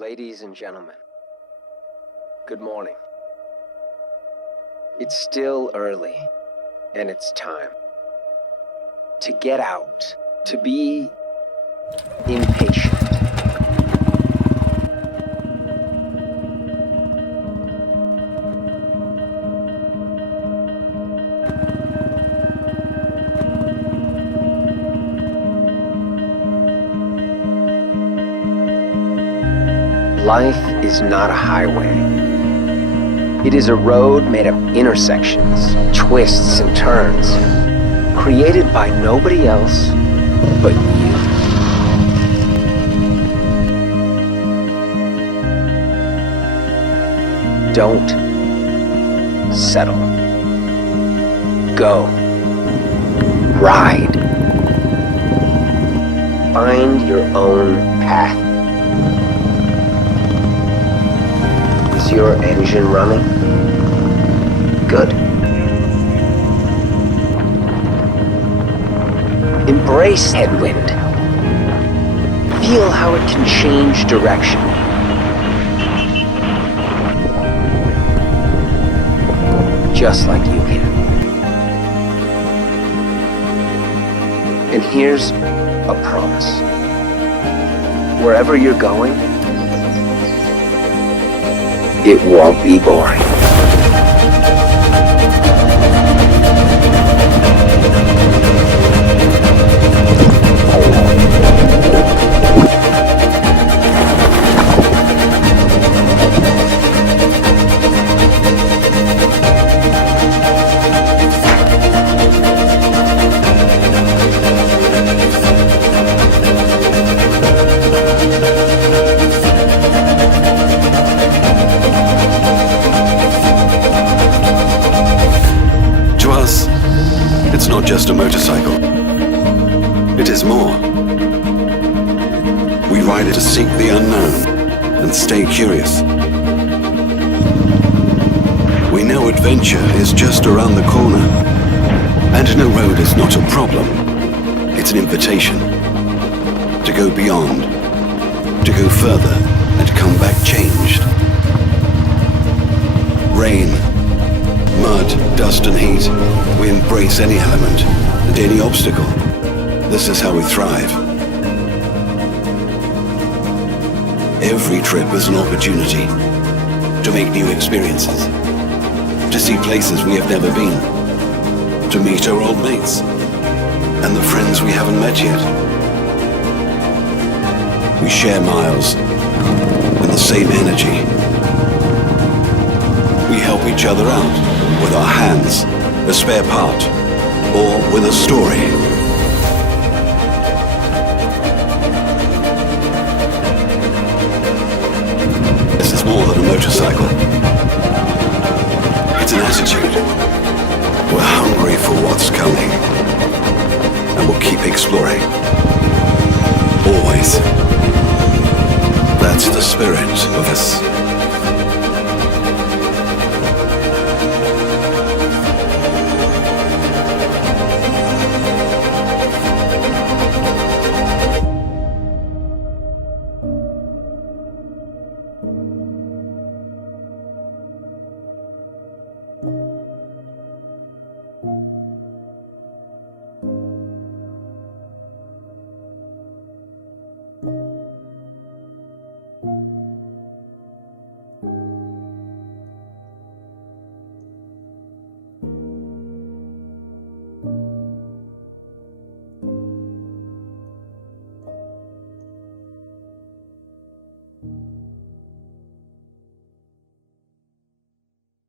Ladies and gentlemen, good morning. It's still early, and it's time to get out, to be impatient. Life is not a highway. It is a road made of intersections, twists and turns, created by nobody else but you. Don't settle. Go. Ride. Find your own path. Is your engine running? Good. Embrace headwind. Feel how it can change direction. Just like you can. And here's a promise. Wherever you're going, it won't be boring. It's not just a motorcycle. It is more. We ride it to seek the unknown and stay curious. We know adventure is just around the corner, and no road is not a problem. It's an invitation to go beyond, to go further and come back changed. Rain, mud, dust and heat, we embrace any element and any obstacle. This is how we thrive. Every trip is an opportunity to make new experiences, to see places we have never been, to meet our old mates and the friends we haven't met yet. We share miles and the same energy. We help each other out with our hands, a spare part, or with a story. This is more than a motorcycle. It's an attitude. We're hungry for what's coming, and we'll keep exploring. Always. That's the spirit of us.